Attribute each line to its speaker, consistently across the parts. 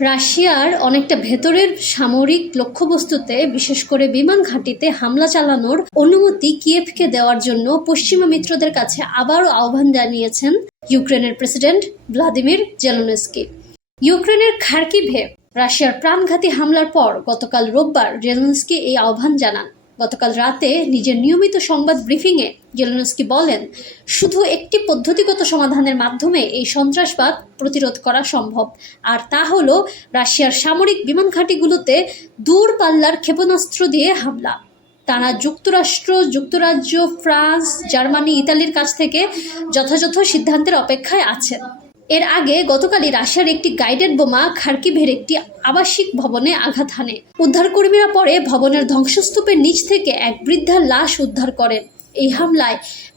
Speaker 1: রাশিয়ার অনেকটা ভেতরের সামরিক লক্ষ্যবস্তুতে, বিশেষ করে বিমান ঘাঁটিতে হামলা চালানোর অনুমতি কিয়েভকে দেওয়ার জন্য পশ্চিমা মিত্রদের কাছে আবারও আহ্বান জানিয়েছেন ইউক্রেনের প্রেসিডেন্ট ভ্লাদিমির জেলনেস্কি। ইউক্রেনের খার্কিভে রাশিয়ার প্রাণঘাতী হামলার পর গতকাল রোববার জেলনেস্কি এই আহ্বান জানান। গতকাল রাতে নিজের নিয়মিত সংবাদ ব্রিফিংয়ে জেলনস্কি বলেন, শুধু একটি পদ্ধতিগত সমাধানের মাধ্যমে এই সন্ত্রাসবাদ প্রতিরোধ করা সম্ভব। আর তা হল রাশিয়ার সামরিক বিমান ঘাঁটিগুলোতে দূরপাল্লার ক্ষেপণাস্ত্র দিয়ে হামলা। তারা যুক্তরাষ্ট্র, যুক্তরাজ্য, ফ্রান্স, জার্মানি, ইতালির কাছ থেকে যথাযথ সিদ্ধান্তের অপেক্ষায় আছেন। এর আগে গতকালই রাশিয়ার একটি গাইডেড বোমা খার্কিভের একটি আবাসিক ভবনে আঘাত হানে। উদ্ধারকর্মীরা পরে ভবনের ধ্বংসস্তূপের নিচ থেকে এক বৃদ্ধার লাশ উদ্ধার করেন। এই হামলায়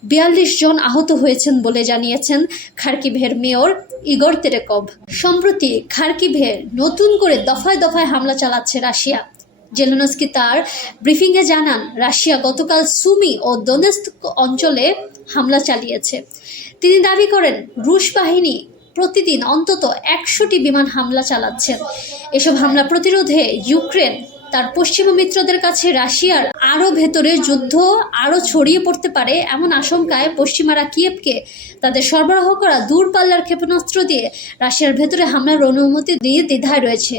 Speaker 1: বিয়াল্লিশ জন আহত হয়েছেন বলে জানিয়েছেন খার্কিভের মেয়র ইগর তেরেকভ সম্প্রতি খার্কিভে নতুন করে দফায় দফায় হামলা চালাচ্ছে রাশিয়া। জেলেনস্কি তার ব্রিফিংয়ে জানান, রাশিয়া গতকাল সুমি ও দোনেস্ক অঞ্চলে হামলা চালিয়েছে। তিনি দাবি করেন, রুশ বাহিনী প্রতিদিন অন্তত একশোটি বিমান হামলা চালাচ্ছেন। এসব হামলা প্রতিরোধে ইউক্রেন, তার পশ্চিম মিত্রদের কাছে রাশিয়ার আরও ভেতরে যুদ্ধ আরও ছড়িয়ে পড়তে পারে এমন আশঙ্কায় পশ্চিমারা কিয়েভকে তাদের সরবরাহ করা দূরপাল্লার ক্ষেপণাস্ত্র দিয়ে রাশিয়ার ভেতরে হামলার অনুমতি দিয়ে দ্বিধায় রয়েছে।